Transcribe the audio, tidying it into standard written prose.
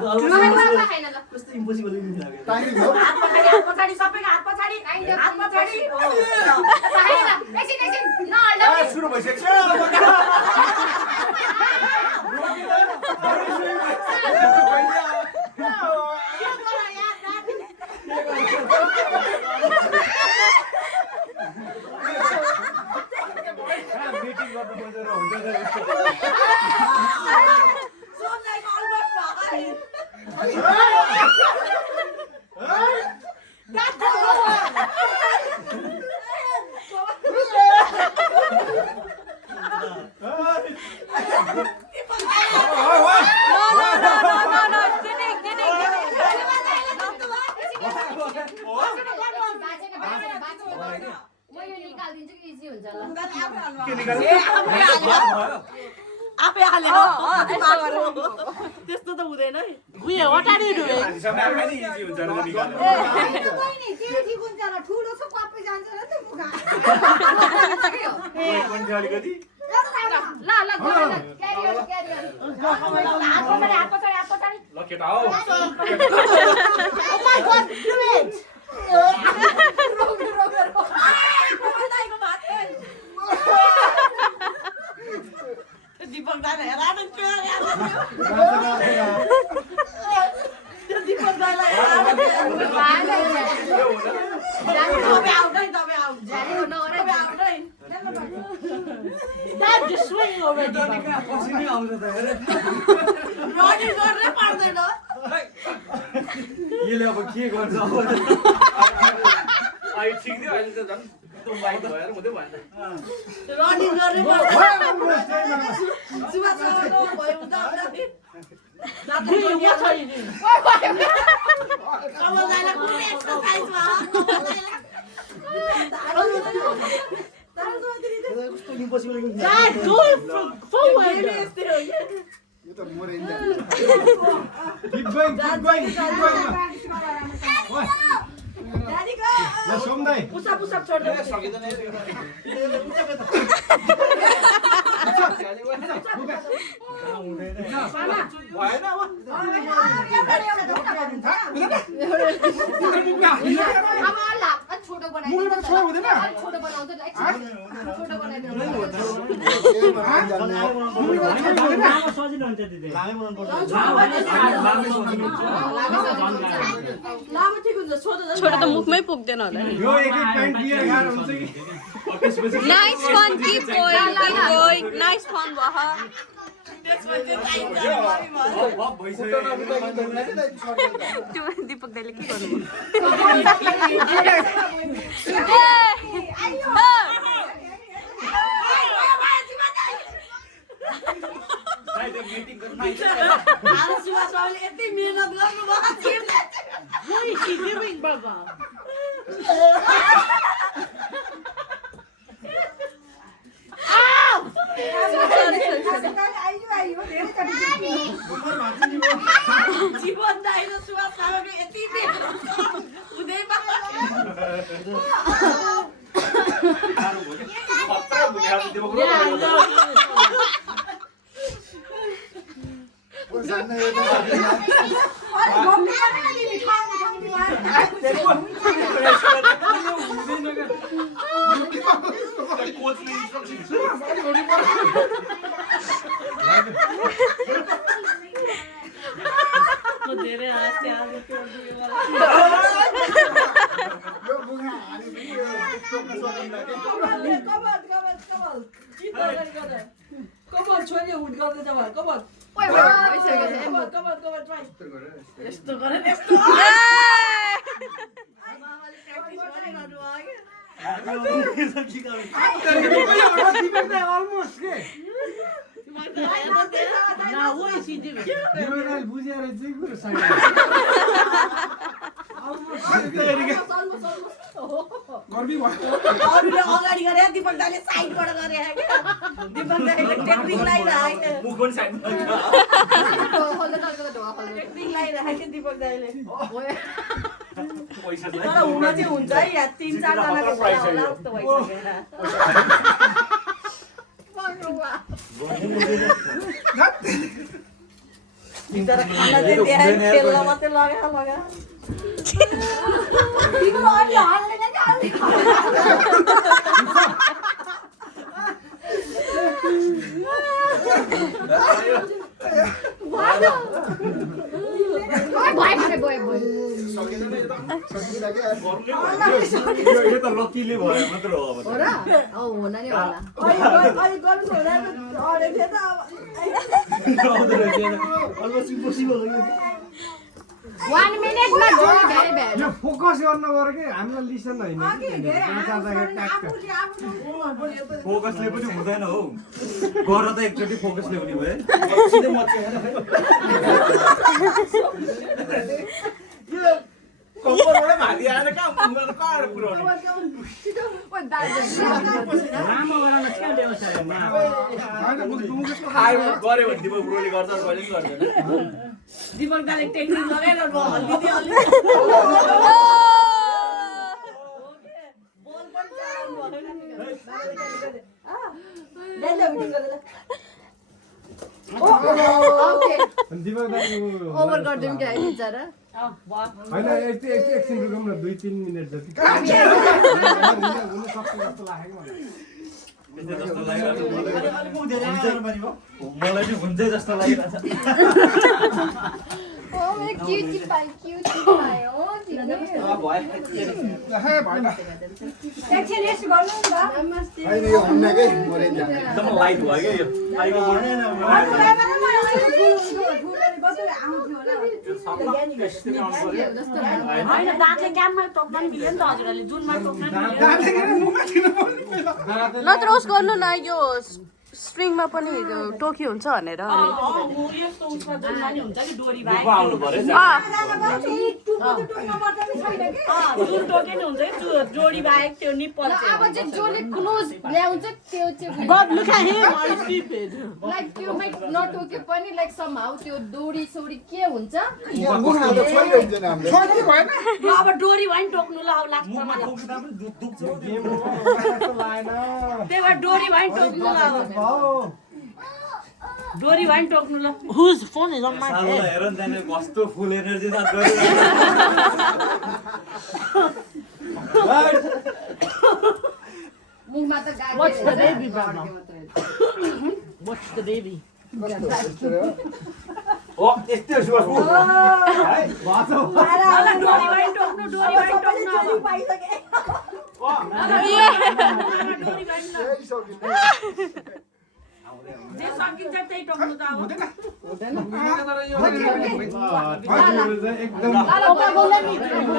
कस्तो इम्पोसिबल लाग्यो टाइम हो हात पछाडी सबैको हात पछाडी सुरु भइसक्यो मिटिङ गर्नु खोजेर हुन्छ आफै हालेर त्यस्तो त हुँदैन है उयो अटाडी ठुलो छ कपी जान्छ र त मुखा दीपक दाइले हेरा न के Deepak दाइलाई That just swing over the पसिनै आउँछ त हेर Roddy गर्नै पर्दैन यसले अब के गर्छ अब आई ठिक थियो अहिले त झन् त्यो बाइक भएर हुँदै भएन Roddy गर्नै पर्दैन सुभाष सरको भयो उता दाजु दुनिया छ नि कमल दाइलाई कुन एक्सरसाइज कस्तो इम्पोसिबल Dad, go forward. यो त मोरिन्छ keep going Daddy go. ल सोमदाई पुसअप छोड दे सकिँदैन भएन छोटो बनाइदिनु छोटो बनाउँछ छोटो बनाइदिनु सजिलो हुन्छ दिदी लामै बनाउनु पर्छ लामो ठिक हुन्छ छोटो त मुखमै पुग्दैन होला नि यो एक प्यान्ट बियर खाएर हुन्छ कि nice fun keep going nice fun भयो त्यो दीपक दाइले के गर्नु सुभाष बाबुले यति मेहनत गर्नुभयो जीवन दाइले सुभाष बाबुले यति मेहनत हुँदैमा धेरै हाँस्यो यो बुगा हाने पनि यो टोक्न सक्दैन कमल छोरी हुट गर्दै जाऊ कमल कमल ट्राई यस्तो गरे यस्तो मामाले प्र्याक्टिस गरिरहनु भयो अलमोस्ट के ना वही सीधी में निरोल बुझेर चाहिँ कुरो सही गर्मी भयो अरूले अगाडि गरे दीपक दाइले साइडबाट गरे के दीपक दाइले टेक्निक लाइरहेको मुख पनि साइड टेक्निक लाइरहेको दीपक दाइले पैसा तर हुन चाहिँ हुन्छ है या 3-4 जनाको होला जस्तो भइसकेर बिचरा खाना चाहिँ त्यहाँ खेल्न मात्रै लगा तिम्रो अलि हाल्दैन कि अलि यो त लकीले भयो मात्र हो अब हो र हुन नि होला अलमोस्ट इम्पोसिबल हो 1 मिनेटमा जोडी भ्याइ भ्याइ यो फोकस गर्न गरे कि हामीलाई लिसन होइन फोकसले पनि हुँदैन हौ गर त एकचोटि फोकसले हुने भयो सिधै मच्छ यो कम्परबाट भागी आएर कहाँ पुऱ्याउने लामो गराउन के ल्याउँछ गऱ्यो भने तिम्रो ब्रोले गर्छ कहिले पनि गर्दैन दिपक दाले टेक्निक लगाइरहनु भयो हल्दी अलि बोल पनि चलाउनु ओभर गर्दिम के अहिले बिचारा होइन एकछिन रुकौँ न 2-3 मिनट जति हुन सक्छ जस्तो लागेको मलाई मलाई चाहिँ हुन्छ जस्तो लागिरहेछ ओ मेरो क्युटी पाइ ओ तिमीले एकछिन रेस्ट गर्नु नि त नमस्ते अहिले यो हुन्नकै मरेन जाने एकदम लाइट भयो क्या यो आइको होइन दाँतले क्याममा टोक्न नि मिल्यो नि त हजुरहरूले जुनमा टोक्न नि मिल्यो नत्र उस गर्नु न यो स्ट्रिङमा पनि टोकी हुन्छ भनेर अनि यस्तो उसमा जुनमा नि हुन्छ कि डोरी बाहेक आउनु पर्यो जुन टोके नि हुन्छ कि जोडी बाहेक त्यो निप्पल चाहिँ अब चाहिँ जसले क्लोज ल्याउँछ त्यो चाहिँ लाइक त्यो नटोके पनि लाइक समहाउ त्यो डोरी सोरी के हुन्छ अब डोरी भयो नि टोक्नु ल अब लास्टमा मलाई त्यही भएर डोरी भयो नि टोक्नु ल अब डोरी भयो नि टोक्नु ल whose phone is on my साललाई हेर नि जाने कस्तो फुल एनर्जी साथ मुखमा त गाडी What's the baby, Brahma? Watch the baby. ओ यस्तै हो सुवास है बाटो डोरी भयो नि टोक्नु डोरी भयो नि टोक्नु अब डोरी भयो नि जे सकिन्छ त्यही टोक्नु त अब एकदम